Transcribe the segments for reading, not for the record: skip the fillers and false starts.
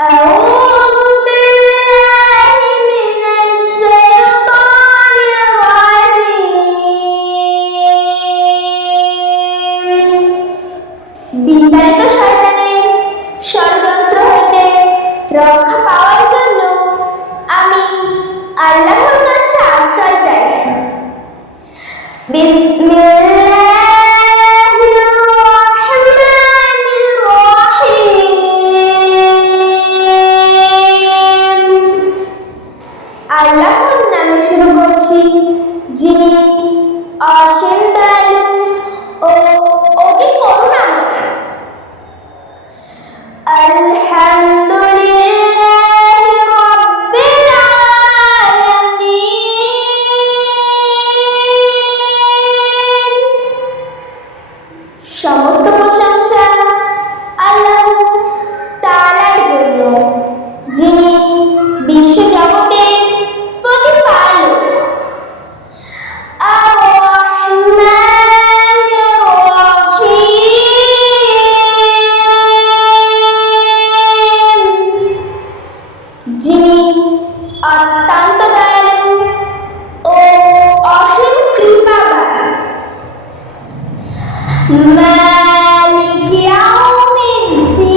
أعوذ بالله من الشيطان الرجيم বিতাড়িত শয়তানের ষড়যন্ত্র হইতে রক্ষা পাওয়ার জন্য আমি আল্লাহর কাছে আশ্রয় চাইছি। বিসমিল্লাহির রহমানির রহিম। আল্লাহর নামে শুরু করছি, যিনি অসীম দয়ালু ও অতি করুণাময়। আলহামদুলিল্লাহি রাব্বিল আলামিন। সমস্ত প্রশংসা আল্লাহ তাআলার জন্য, যিনি বিশ্ব জগতের প্রতিপালক। আর-রহমানির রহিম, যিনি অত্যন্ত দয়ালু ও অসীম কৃপাবান। মালিক ইয়াউমিদ্দিন,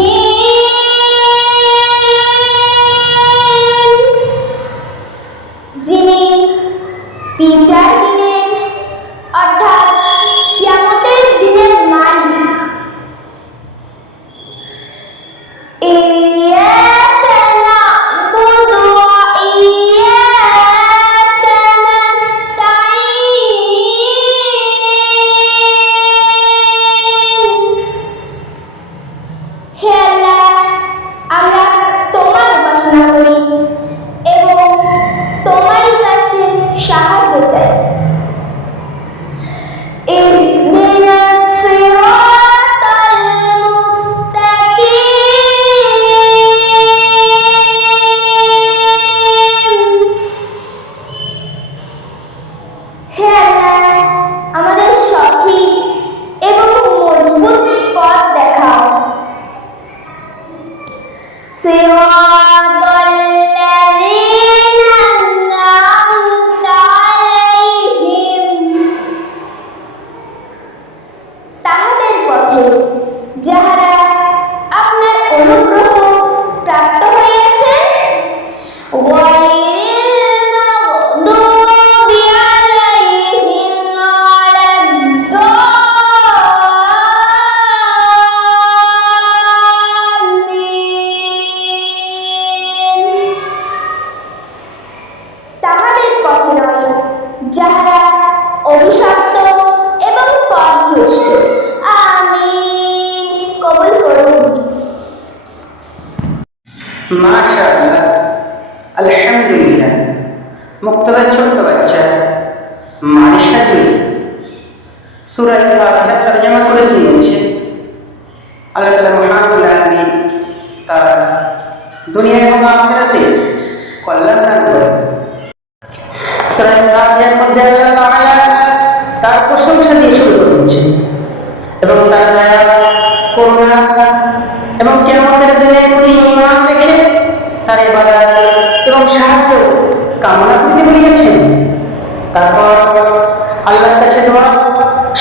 যিনি বিচার দিনের অর্থাৎ কিয়ামতের দিনের মালিক। ইয়্যাকা না'বুদু ওয়া ইয়্যাকা নাস্তাঈন। হে আল্লাহ, আমরা তোমার উপাসনা করি এবং তোমারই কাছে সাহায্য চাই। ইহদিনাস সিরাতাল মুস্তাকিম। হে আল্লাহ, আমাদের সঠিক এবং মজবুত পথ দেখাও। সিরাতাল্লাযীনা আন'আমতা আলাইহিম, তাহাদের পথে যাহারা আপনার অনুগ্রহ প্রাপ্ত হইয়াছে। গায়রিল মাগদুবি আলাইহিম ওয়ালাদ-দাল্লিন, তাহাদের পথে নয় যাহারা অভিশপ্ত এবং পথভ্রষ্ট। আমিন। কবুল করুন। মাশাআল্লাহ, আলহামদুলিল্লাহ। মুক্তবা ছোট্ট বাচ্চা মারিশা জুই সূরা ফাতিহা তরজমা করে শুনিয়েছে। আল্লাহ তাআলা মহান আলামিন তার দুনিয়া এবং আখিরাতে কল্যাণ দান করেন। সূরা ফাতিহার মধ্যে আল্লাহ তাআলা তার প্রশংসা দিয়ে শুরু করেছেন এবং তার দয়া, করুণা এবং কিয়ামতের দিনের প্রতি ঈমান রেখে তার ইবাদত এবং সাহায্য কামনা করতে বলিয়েছেন। তারপর আল্লাহর কাছে দোয়া,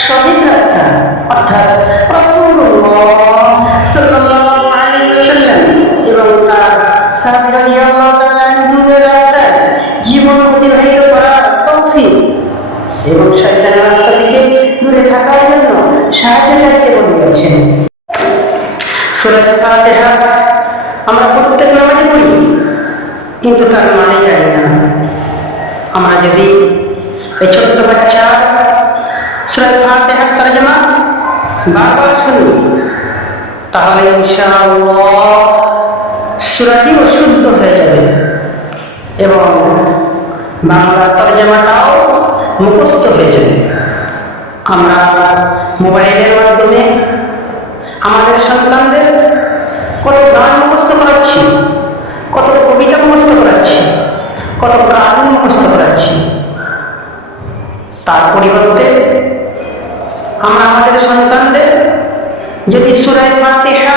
সঠিক রাস্তা অর্থাৎ রাসূলুল্লাহ সাল্লাল্লাহু আলাইহি ওয়াসাল্লাম এবং তার সাহাবী রাদিয়াল্লাহু তাআলা আনহুদের রাস্তায় জীবন অতিবাহিত করার তৌফিক এবং শয়তানের রাস্তা থেকে দূরে থাকার জন্য সাহায্য চাইতে বলিয়েছেন। সূরা ফাতিহা আমরা প্রত্যেক নামাজে পড়ি, কিন্তু তার মানে জানি না। আমরা যদি এই ছোট্ট বাচ্চা সূরা ফাতিহার তরজমা বারবার শুনি, তাহলে ইনশাআল্লাহ সূরাটিও শুদ্ধ হয়ে যাবে এবং বাংলা তরজমাটাও মুখস্থ হয়ে যাবে। আমরা মোবাইলের মাধ্যমে আমাদের সন্তানদের কত গান মুখস্থ করাচ্ছি, কত কবিতা মুখস্থ করাচ্ছি, কত গান মুখস্থ করাচ্ছি। তার পরিবর্তে আমরা আমাদের সন্তানদের যদি সূরা ফাতিহা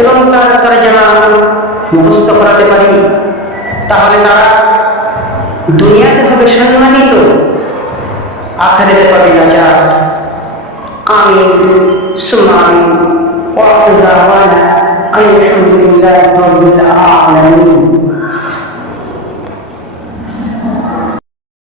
এবং তার তরজমা মুখস্থ করাতে পারি, তাহলে তারা দুনিয়াতে হবে সম্মানিত, আখিরাতে পাবে নাজাত। আমিন সুম্মা আমিন। ওয়া আখিরু দাওয়ানা আলহামদুলিল্লাহি